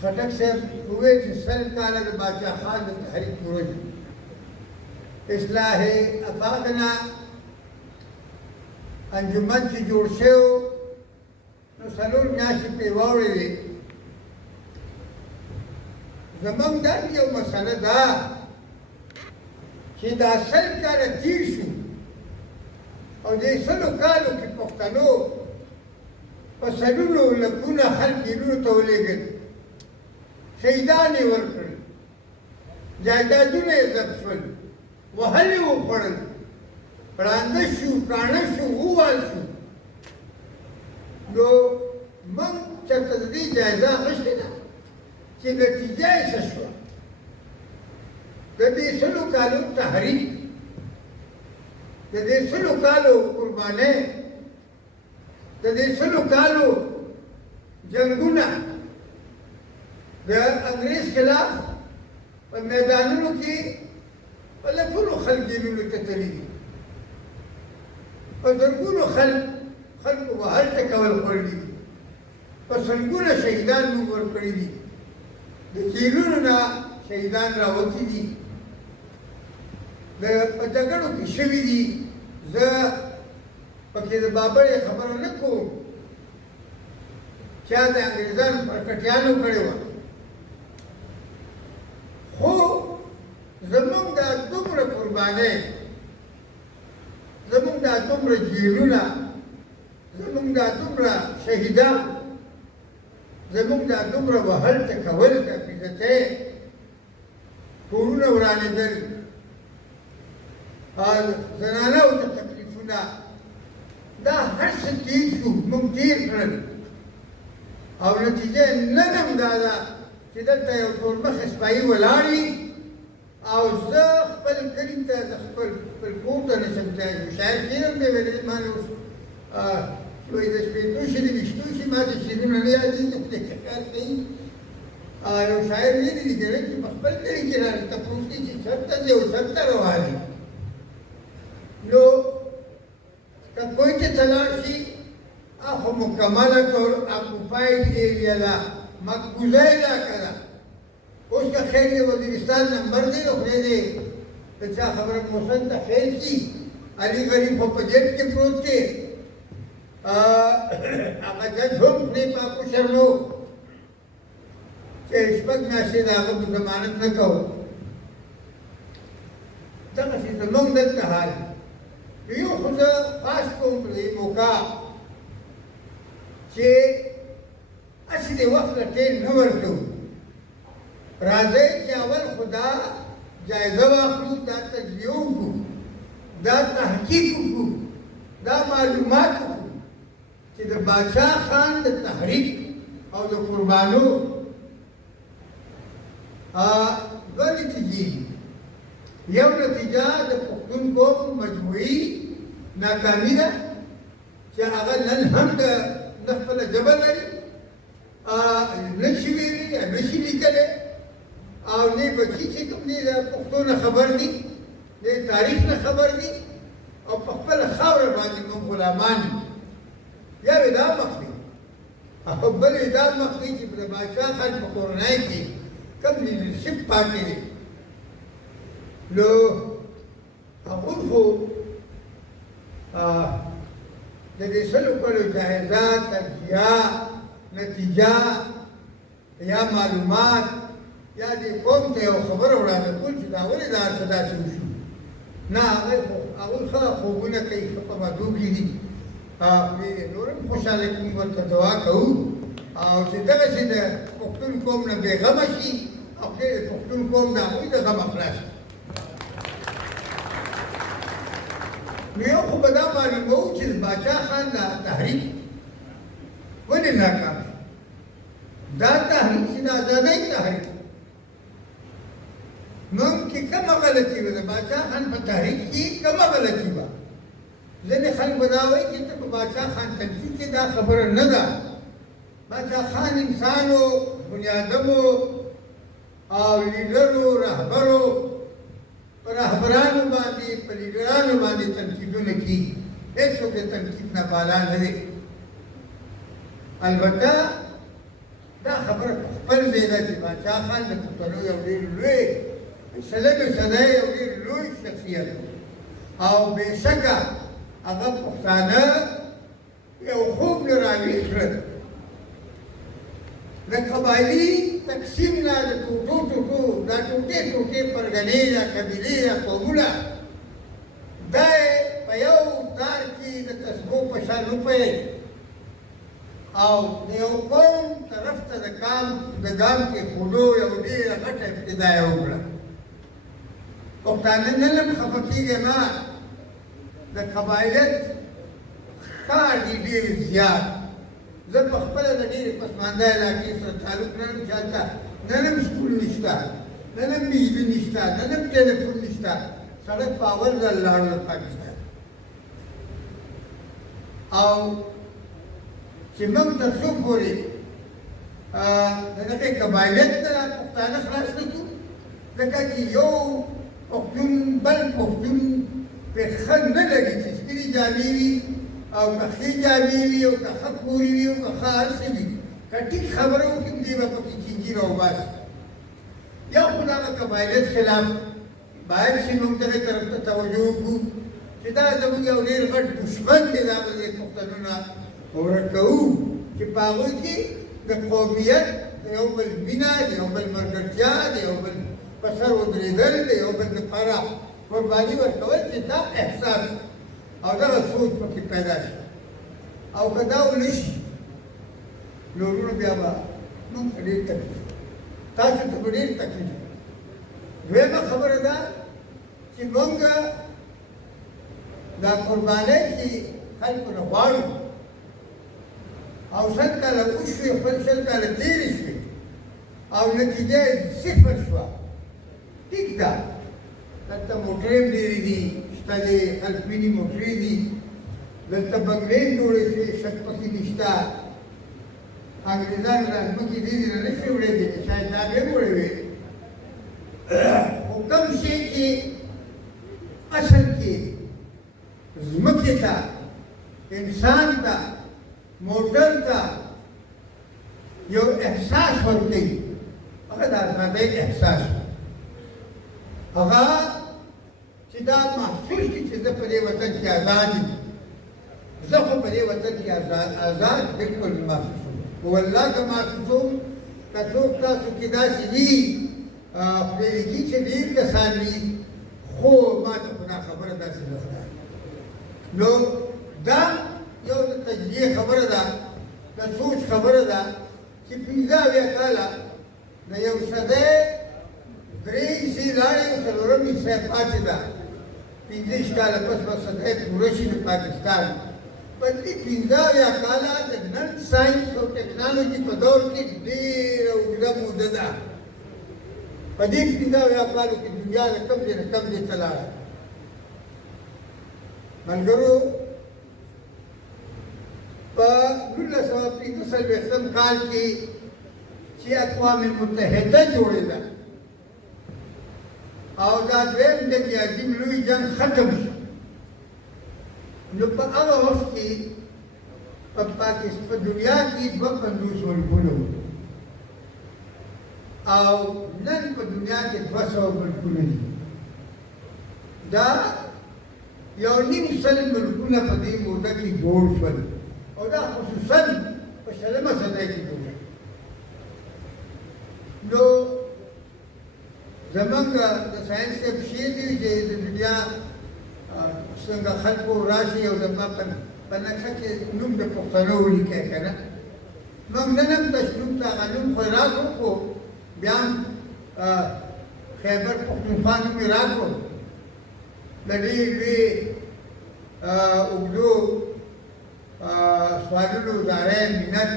خټک صاحب وویل چې سل کاله د باچا خان د تحریک پروژه اصلاح افاقنا انجمن چې جوړ شوی نو څلور میاشتې پرې واورېدې. زموږ دا یو مسله ده چې دا سل کاله تېر شو او دې سلو کالو کې پښتنو په سلونو لکونه خلک ایرونو ته ولېږل، شهیدان یې ورکړل، جایدادونه یې ضبط شول، وهل یې وخوړل، ړانده شو، کاڼه شو، ووال شو. نو موږ چېرته د دې جایزه اخیستې ده چې نتیجه یې څه شوه. د دې سلو کالو تحریک، د دې سلو کالو قربانۍ، د دې سلو کالو جنګونه د انګریز خلاف په میدانونو کې په لکونو خلک جیلونو ته تللي دي، په زرګونو خلکو به هلته کول خوړلي دي، په سلګونه شهیدان موږ ورکړي دي، د جیلونو نه شهیدان راوتي دي، په جګړو کې شوي دي. زه پکې د بابر خبره نه کوم، چا د انګریزانو پر کټیانو کړې وه، خو زموږ دا دومره قربانۍ، زموږ دا دومره جیلونه، زموږ دا دومره شهیدان، زموږ دا دومره وهل ټکول، تفریطۍ، کورونه ورانېدل، زنانو ته تکلیفونه، دا هر څه تېر شو، موږ تېر کړل او نتیجه نن هم دا ده چې دلته یو تورمخې سپایي ولاړ وي او زه خپل کلي ته خپل کور ته نشم تللی. شاید شعر هم دی ویلی، ما نو وایي د شپېتو شي د ویشتو شي ما ته شعرونه نه یادېږي، خدای که خیر کوي. یو شاعر ویلي دي ګڼه چې په خپل کلي کې را تپوس کوي چې چېرته ځې او چېرته روان یې. نو که کوئی ته ته لاړ شي خو مکمله طور اکوپاید ایریا ده، مقبوضه علاقه ده. اوس که خیر د وزیرستان نمبر دی نو خدای دې د چا خبره محسن ته خیر کړي. علي غریب خو په جیب کې پروت دی، هغه جج هم خدای پاک وشرمو چې شپږ میاشتې د هغه په ضمانت نه کوو. دغسې زموږ دلته حال یو خو زه خاص کوم په دې موقع چې هسې د وخت نه ټیم نه ورکړو. راځئ چې اول خو دا جایزه واخلو، دا تجزیه وکړو، دا تحقیق وکړو، دا معلومات وکړو چې د باچا خان د تحریک او د قربانو دوه نتیجې دي. یو نتیجه د پښتون قوم مجموعي ناکامي ده چې هغه نن هم نه خپله ژبه لري، نه شي ویلي، نه شي لیکلی، او نه بچي چې کوم دي د پښتو نه خبر دي، د تاریخ نه خبر دي، او په خپله خاوره باندې موږ غلامان یو. یې دا مخ دی او بل یې دا مخ دی چې د باچا خان په کورنۍ کې کوم لیډرشپ پاتې دی. نو هغوی خو د دې سلو کالو جایزه، تجزیه، نتیجه یا معلومات یا دې قوم ته یو خبره وړاندې کول چې دا ولې دا هر څه داسې وشو. نه، هغوی ښه خوبونه کوي، ښه په مدو کې دي، نور هم خوشحاله کړي، موږ ورته دعا کوو او چې دغسې د پښتون قوم نه بېغمه شي او د پښتون قوم د هغوی د غمه خلاص شي. نو یو خو به دا معلوموو چې د باچا خان دا تحریک ولې ناکام شو. دا تحریک چې د ازادۍ تحریک، موږ کې کومه غلطي وه، د باچا خان په تحریک کې کومه غلطي وه. ځینې خلک به دا وایي چې ته په باچا خان تنقید کې دا خبره نه ده. باچا خان انسان و، بنیادم و او لیډر و، رهبر و، په رهبرانو باندې، په لیډرانو باندې تنقیدونه کېږي، هېڅوک د تنقید نه بالا نه دی. البته دا خبره په خپل ځای ده چې باچا خان د پښتنو یو ډېر لوی شلمې صدۍ یو ډېر لوی شخصیت او بېشکه هغه پښتانه یو خوب نه راویښ کړل د قبایلي تقسیم نه د ټوټو دا ټوټې پرګنې دا قبیلې دا قومونه دا یې په یو تار کې د تسبو په شان وپیل او د یو قوم طرف ته د ګام کېښودو یو ډېره غټه ابتدا یې وکړه پښتانه نن هم خفه کېږي نه د قبایلیت ښکار دي ډېر زیات زه په خپله د ډېرې پسمانده علاقې سره تعلق لرم چې هلته نن هم سکول نشته نن هم بجلي نشته نن هم ټلیفون نشته سړک په اول ځل لاړل پاکستان او چې موږ تر څو پورې د دغې قبایلیت نه پښتانه خلاص نه کړو ځکه چې یو پښتون بل پښتون پرې ښه نه لګي چې سپینې جامې وي او که ښې جامې وي او که ښه کورې وي او که ښه هر څه وي که ټیک خبره وکړي دی به پکې چینجي راوباسي یو خو دغه قبایلیت خلاف باید چې موږ دغې طرف ته توجه وکړو چې دا زموږ یو ډېر غټ دشمن دی دا به د پښتنو نه ورک کوو چې په هغوی کې د قومیت د یو بل مینه د یو بل ملګرتیا د یو بل په سر ودرېدل د یو بل لپاره قرباني ورکول چې دا احساس او دغه سوچ پکې پیدا شي او که دا ونه شي نو وروڼو بیا به موږ ته ډېر تکلیف تاسو ته به ډېر تکلیف دویمه خبره ده چې موږ دا قربانۍ چې خلکو نه غواړو او سل کاله وشوې شل کاله تېرې شوې او نتیجه یې صفر شوه ټیک ده دلته موټرې هم ډېرې دي شته دی خلک ویني موټرې دي دلته بنګلې جوړې شوې شک پکې نشته انګریزانو د ځمکې دې نه نشي وړېدلې شاید دا به یې وړې وې خو کوم شی چې اصل کې ځمکې ته انسان ته موټر ته یو احساس ورکوي هغه د ازادۍ احساس هغه چې دا محسوس کړي چې زه په دې وطن کې آزاد یم زه خو په دې وطن کې آزاد بلکل محسوسوم والله که محسوسوم که څوک تاسو کې داسې وي خدای دې کړي چې ډېر کسان وي خو ما ته خو دا خبره داسې نه ښکاري نو دا یو د تجزیې خبره ده د سوچ خبره ده چې 15 کاله د یو صدۍ درې حصې لاړې او څلورم حصه پاتې ده 15 کاله پس به صدۍ پوره شي د پاکستان په دې 15 کاله د نن ساینس او ټکنالوژي په دور کې ډېره اوږده موده ده په دې 15 کالو کې دنیا د کم ځای نه کم ځای ته لاړه ملګرو په 1945 کال کې چې اقوام متحده جوړېده او دا دویم جنګ عظیم لوی جنګ ختم شو نو په هغه وخت کې په دنیا کې 250 ملکونه وو او نن په دنیا کې 200 ملکونه دي دا یو نیم سل ملکونه په دې موده کې جوړ شول او دا خصوصا په شلمه صدۍ کې جوړ شو نو زمونږ د ساینس صاحب شعر دی چې د دنیا څنګه خلکو راشي او زما په نقشه کې نوم د پښتنو ولیکئ که نه موږ نن هم تشنوم ته هغه نوم خو یې راکړو خو بیا هم خیبر پښتونخوا نوم یې راکړو د ډېر لوی اوږدو سوالونو زاری منت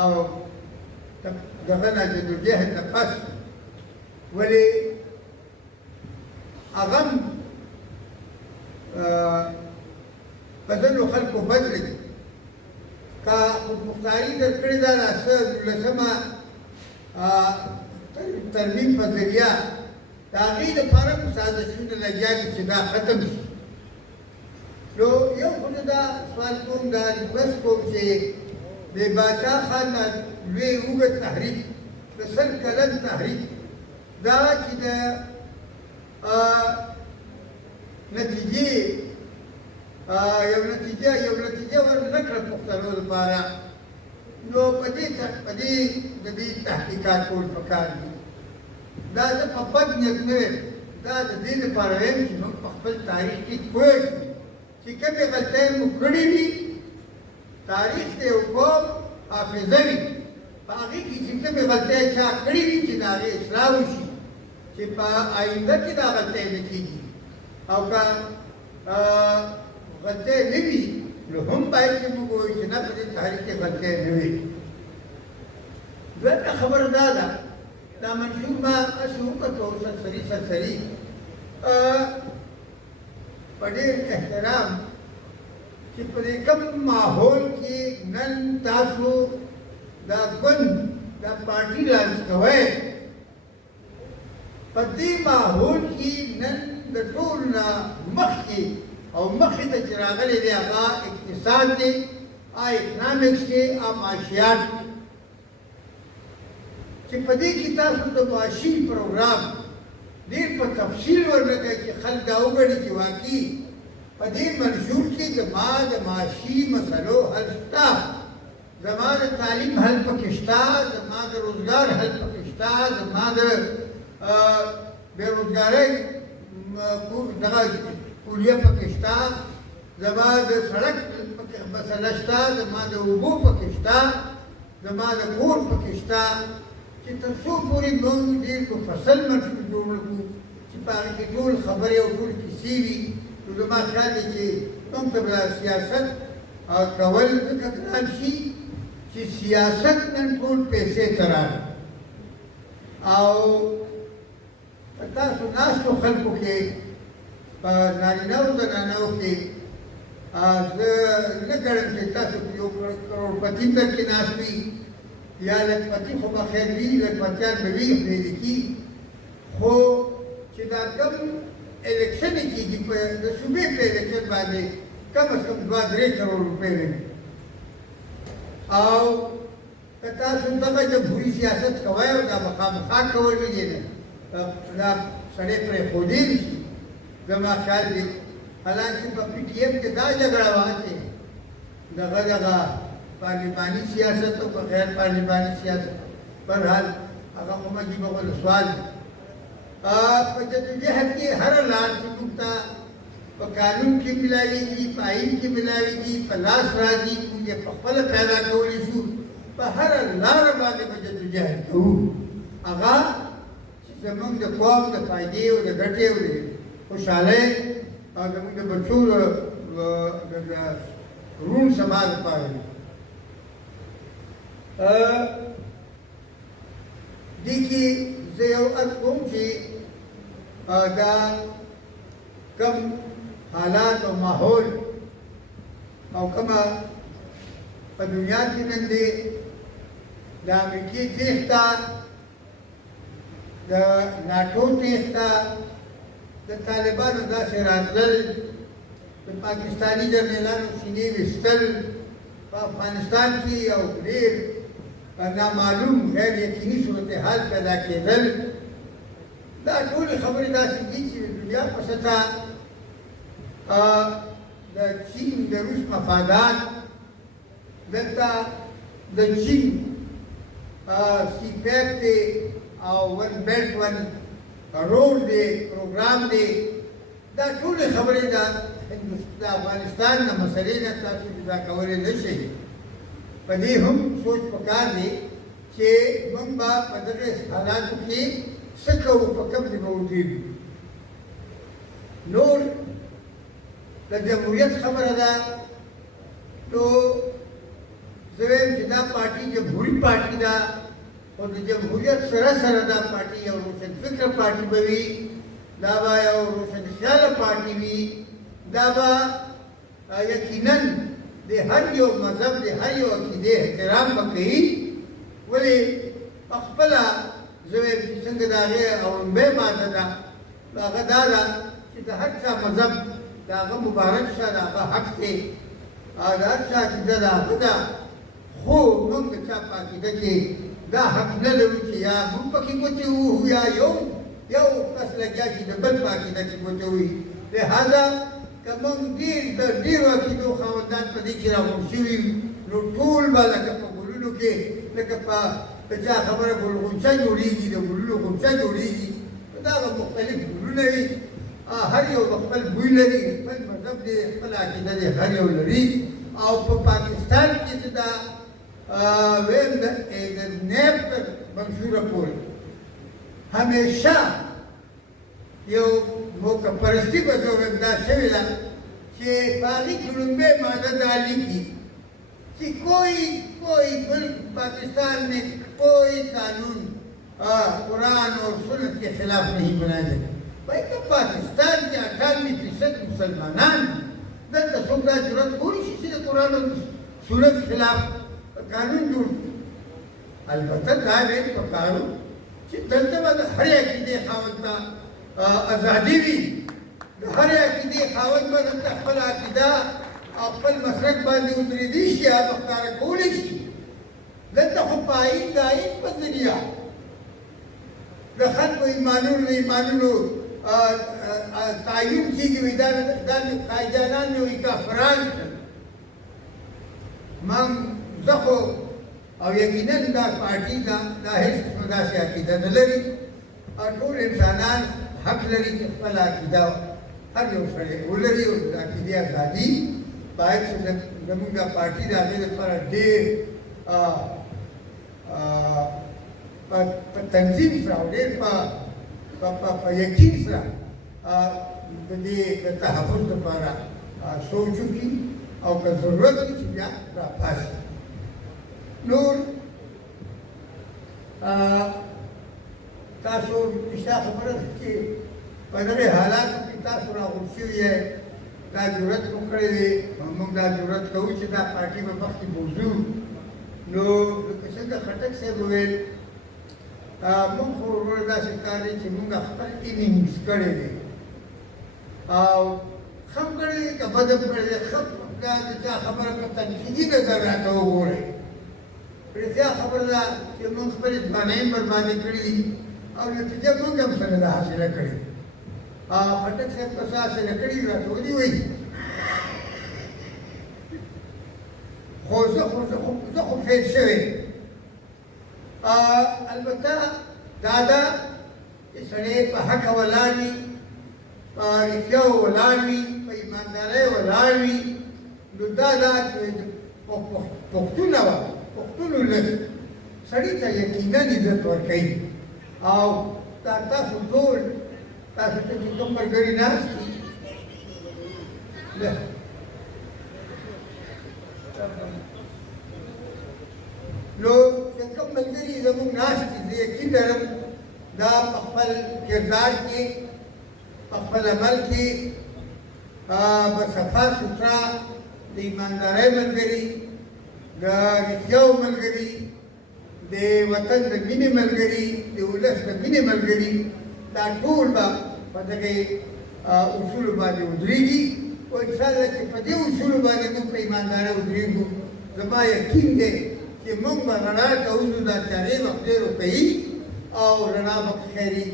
او دغه نه جدوجهد نه پس ولې هغه هم په ځینو خلکو بدل دي که خودمختاري درکړې ده دا څه 19 ترمیم په ذریعه د هغې دپاره په سازشونه لګیا دي چې دا ختم شي نو یو خو دا سوال کوم دا ریکوست کوم چې د باچا خان لوی اوږد تحریک د 100 کلن تحریک دا چې د نتیجې یو نتیجه ورنه کړه پښتنو لپاره نو په دې د دې تحقیقات کول پکار دي دا زه په بد نیت نه ویم دا د دې لپاره ویم چې موږ په خپل تاریخ کې پوه شو چې کومې غلطۍ مو کړې دي تاریخ د یو قوم حافظه وي په هغې کې چې کومې غلطۍ چا کړې دي چې د هغې اصلاح وشي چې په آینده کې دا غلطۍ نه کېږي او که غلطۍ نه وي نو هم باید چې موږ ووایو چې نه په دې تاریخ کې غلطۍ نه وي دویمه خبره دا ده دا منشور ما هسې وکتو سرسري په ډېر احترام چې په دې کوم ماحول کې نن تاسو دا ګوند دا پارټي لانچ کوئ په دې ماحول کې نن د ټول نه مخکې او مخې ته چې راغلی دی هغه اقتصاد دی اکنامکس دی معاشیات دی چې په دې کې تاسو د معاشي پروګرام ډېر په تفصیل ورنکړئ چې خلک دا وګڼي چې واقعي په دې منشور کې زما د معاشي مسلو حل شته زما د تعلیم حل پکې شته زما د روزګار حل پکې شته زما د بېروزګارۍ دغه کولیه پکې شته زما د سړک مسله شته زما د اوبو پکې شته زما د کور پکې شته چې تر څو پورې موږ ډېر مفصل منشور جوړ کړو چې په هغې کې ټول خبرې او ټول کیسې وي نو زما خیال دی چې موږ ته به سیاست کول ځکه ګران شي چې سیاست نن ټول پیسې ته راغی او په تاسو ناستو خلکو کې په نارینه او زنانو کې زه نه ګڼم چې تاسو یو کروڑپتي در کې ناست وي یا لکپتي خو به خیر وي لکپتیان به وي خدای کي خو چې دا کم الیکشن کېږي د صوبې په الیکشن باندې کم از کم 2-3 کروڑ روپۍ لګي او که تاسو دغه جمهوري سیاست کوئ او دا مخامخا کول نه دي دا سړی پرېښودی نه شي زما خیال دی حالانکه په پی ټي ایم کې دا جګړه وه چې دغه پارلماني سیاست او په غیر پارلماني سیاست برحال هغه خو مجیبه ولسوال په جدوجهد کې هره لار چې موږ ته په قانون کې ملاویږي په آئین کې ملاویږي په لاس راځي موږ یې پخپله پیدا کولی شو په هره لاره باندې به جدوجهد کوو هغه چې زموږ د قوم د فایدې او د ګټې او د خوشحالۍ او زموږ د بچو د روڼ سبا لپاره دې کې زه یو عرض کوم چې دا کم حالات او ماحول او کومه په دنیا کې نن دی د امریکې تېښته د ناټو تېښته د طالبانو داسې راتلل د پاکستاني جرنیلانو سینې ویستل په افغانستان کې یو ډېر نامعلوم غیر یقیني صورتحال پیدا کېدل دا ټولې خبرې داسې دي چې د دنیا په سطحه د چین د روس مفادات دلته د چین سی پیک دی او ون بیلټ ون روډ دی پروګرام دی دا ټولې خبرې د افغانستان د مسلې نه تاسو جدا کولی نه شئ په دې هم سوچ پکار دی چې موږ به په دغه حالاتو کې څه کوو په کوم ځای به ودرېږو نور د جمهوریت خبره ده نو زه وایم چې دا پارټي جمهوري پارټي ده خو د جمهوریت سره سره دا پارټي یو روشنفکره پارټي به وي دا به یو روشنخیاله پارټي وي دا به یقیناً د هر یو مذهب د هر یو عقیدې احترام به کوي ولې پخپله زه وایم چې څنګه د هغې اورنبۍ ماده ده هغه دا ده چې د هر چا مذهب د هغه مبارک شه د هغه حق دی د هر چا عقیده د هغه ده خو موږ د چا په عقیده کې دا حق نه لرو چې یا موږ پکې ګوتې ووهو یا یو کس لګیا چې د بل په عقیده کې ګوتې ووهي. لهذا که موږ د ډېرو عقیدو خاوندان په دې کې راغونډ شوي نو ټول به لکه په ګلونو کې لکه په چا خبره ګلغونچه جوړېږي، د ګلونو غونچه جوړېږي، دا به مختلف ګلونه وي، هر یو به خپل بوی لري، خپل مذهب دی، خپل عقیده دی، هر یو لري. او په پاکستان کې چې دا ویم د نیب تر منصوره پورې همیشه یو موقع پرستی به زه ویم دا شوې ده چې په هغې کې لومبۍ ماده دا لیکي कि कोई मुल्क पाकिस्तान में कोई कानून कुरान और सुन्नत के खिलाफ नहीं बनाया जाए. भाई तो पाकिस्तान के 98% मुसलमान दलता सुबह जरूरत कोई किसी ने कुरान और सुन्नत के खिलाफ कानून जोड़ अलबत्ता दावेन पकारो कि दलता बाद हर अकीदे खावता आज़ादी भी हर अकीदे खावत बाद अपना अकीदा خپل مسلک باندې ودرېدی شي هغه ښکاره کولی شي. دلته خو په آیین د آیین په ذریعه د خلکو ایمانونو تعین کېږي، وایي دا قایدانان مې وایي کافران شول. زه خو او یقینا دا پارټي دا هېڅ قسمه داسې عقیده نه لري. ټول انسانان حق لري چې خپله عقیده هر یو سړی ولري او د عقیدې ازادي باید چې زموږ دا پارټي د هغې لپاره ډېر په تنظیم سره او ډېر په یقین سره د دې د تحفظ لپاره سوچ وکړي او که ضرورت وي چې بیا راپاڅي. نور تاسو رښتیا خبره ده چې په دغې حالاتو کې تاسو راغونډ شوي یئ، دا جرأت مو کړی دی، موږ دا جرأت کوو چې دا پارټي به مخکې بوځو. نو لکه څنګه خټک صاحب وویل موږ خو وروره داسې کار دی چې موږ خپل انینګز کړی دی او ښه هم کړی دی که بد هم کړی دی. ښه د چا خبره په تنقیدي نظر راته وګورئ. رښتیا خبره ده چې موږ خپلې ځوانۍ بربادې کړي دي او نتیجه موږ هم سره ده حاصله کړې. خټک صاحب که څه حاصله کړي راته ودي وایي، خو زه خو فیل شوی. البته دا ده چې سړی په حقه ولاړ وي، په رښتیاو ولاړ وي، په ایماندارۍ ولاړ وي. نو دا ده چې پښتون ولس سړي ته یقینا عزت ورکوي. او تاسو ټول تاسو ته چې کوم ملګري ناست دي نو چې کوم ملګري زموږ ناست دي زه یقین لرم دا په خپل کردار کې په خپل عمل کې به صفا سوتره د ایماندارۍ ملګري، د رښتیاو ملګري، د وطن د مینې ملګري، د ولس د مینې ملګري، دا ټول به په دغې اصولو باندې ودرېږي. او انشاءالله چې په دې اصولو باندې موږ په ایماندارۍ ودرېږو، زما یقین دی چې موږ به رڼا ته وځو. دا تیارې به خدای روکوي او رڼا به خیري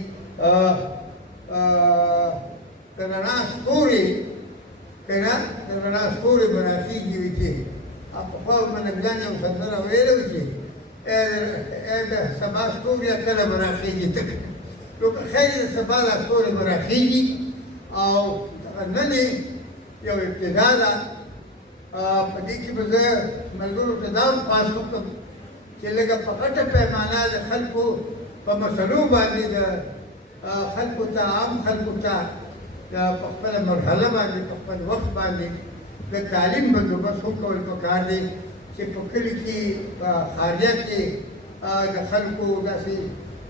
د رڼا ستوري که نه د رڼا ستوري به راخېږي. وي چې پخوا ملنګان یو سندره ویلې وه چې د سبا ستوريه کله به راخېږي ته. نو که خیر د سبا دا ستوري به راخېږي او نن یو ابتدا ده. په دې کې به زه ملګرو ته دا هم خواست وکړم چې لږه په غټه پیمانه د خلکو په مسلو باندې د خلکو ته عام خلکو ته په خپله مرحله باندې په خپل وخت باندې د تعلیم بندوبست وکول پکار دی چې په کلي کې په خاریه کې د خلکو داسې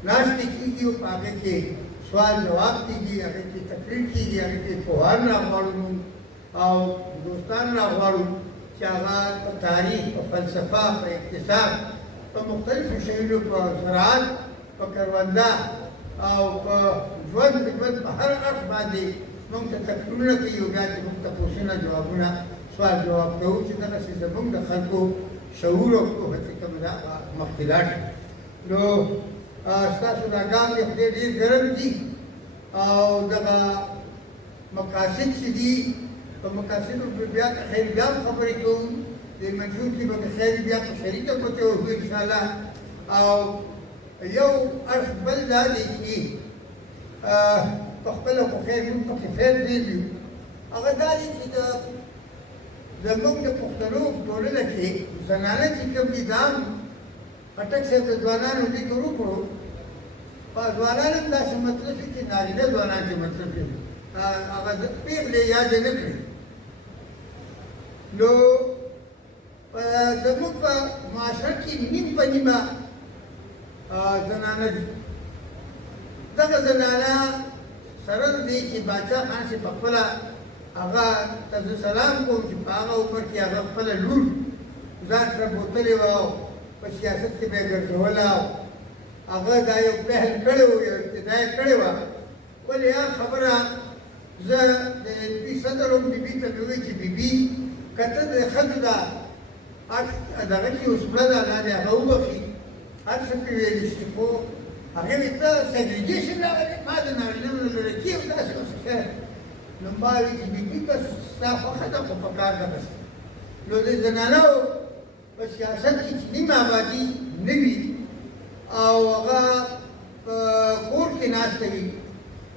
ناستې کېږي او په هغې کې سوال جواب کېږي، هغې کې تقریر کېږي، هغې کې پوهان راغواړو موږ او دوستان راغواړو چې هغه په تاریخ، په فلسفه، په اقتصاد، په مختلفو شیانو، په زراعت، په کرونده او په ژوند په هر اړخ باندې موږ ته تقریرونه کوي او بیا چې موږ تپوسونه جوابونه سوال جواب کوو چې دغسې زموږ د خلکو شعور او پوهه چې کوم ده هغه مخکې لاړ شي. نو ستاسو دا ګام د خدای ډېر ګرم دي او دغه مقاصد چې دي په مقاصدو بیا که خیر بیا هم خبرې کوو د منشور کې به که خیر بیا په شریکه پتې وکړو انشاءالله. او یو اړخ بل دا دی چې په خپله خو خیر موږ پکې فعل ویلي هغه دا دی چې زموږ د پښتنو ټولنه کې زنانه چې کوم دي دا هم خټک صاحب د ځوانانو ذکر وکړو. په ځوانان هم داسې مطلب شي چې نارینه ځوانان چې مطلب شي هغه پېغلې یادې نه کړي. نو زموږ په معاشره کې نیم په نیمه زنانه دي. دغه زنانه سره د دې چې باچا خان چې په خپله هغه ته زه سلام کوم چې په هغه عمر کې هغه خپله لور ځان سره بوتلې وه او په سیاست کې به یې ګرځوله او هغه دا یو پهل کړی و یو ابتدا یې کړې وه. ولې هغه خبره زه د بي صدر هم بي ته مې وویل چې بي که ته د ښځو دا دغه کې اوسپړه ده الله دې هغه وبخي هر څه پرې ویلی شي خو هغې وایي ته سیګریګیشن راغلی ما د نارینه نه لړکي او داسې وسه. نو ما وایي چې بي بس ستا خوښه ده خو په کار دغسې. نو د زنانو په سیاست کې چې نیمه آبادي نه وي او هغه په کور کې ناسته وي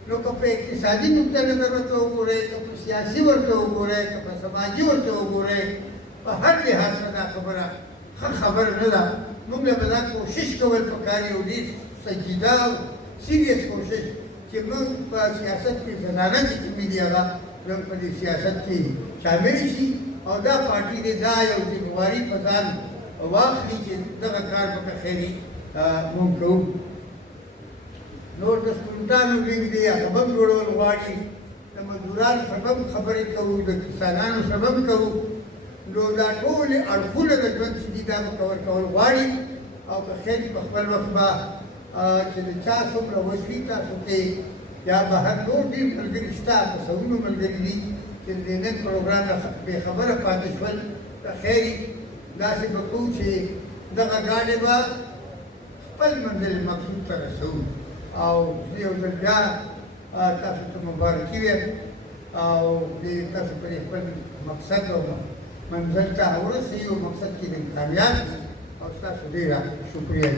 نو که په اقتصادي نقطه نظر ورته وګورئ که په سیاسي ورته وګورئ که په سماجي ورته وګورئ په هر لحاظ سره دا خبره ښه خبره نه ده. موږ له به دا کوشش کول پکار یو ډېر سنجیده او سیریس کوشش چې موږ په سیاست کې زنانه چې کومې دي هغه زموږ په دې سیاست کې شامل شي او دا پارټي دې دا یو ذمهواري په ځان واخلي چې دغه کار به که خیري موږ کوو. نور د سپورټانو وینګ دی هغه به هم جوړول غواړي. د مزدورانو سره به هم خبرې کوو د کسانانو سره به هم کوو. نو دا ټولې اړخونه د ژوند چې دي دا به کور کول غواړي او که خیر په خپل وخت به چې د چا څومره وسلي تاسو کې یا بهر نور ډېر ملګري شته په سلونو ملګري دي چې د نن پروګرام نه بې خبره پاتې شول. که خیر داسې به کوو چې دغه ګاډۍ به خپل منزل مقصود ته رسوو. او زه یو ځل بیا تاسو ته مبارکي وایم او تاسو پرې خپل مقصد او منزل ته ورسئ او مقصد کې د کامیاب او ستاسو ډېره شکریه.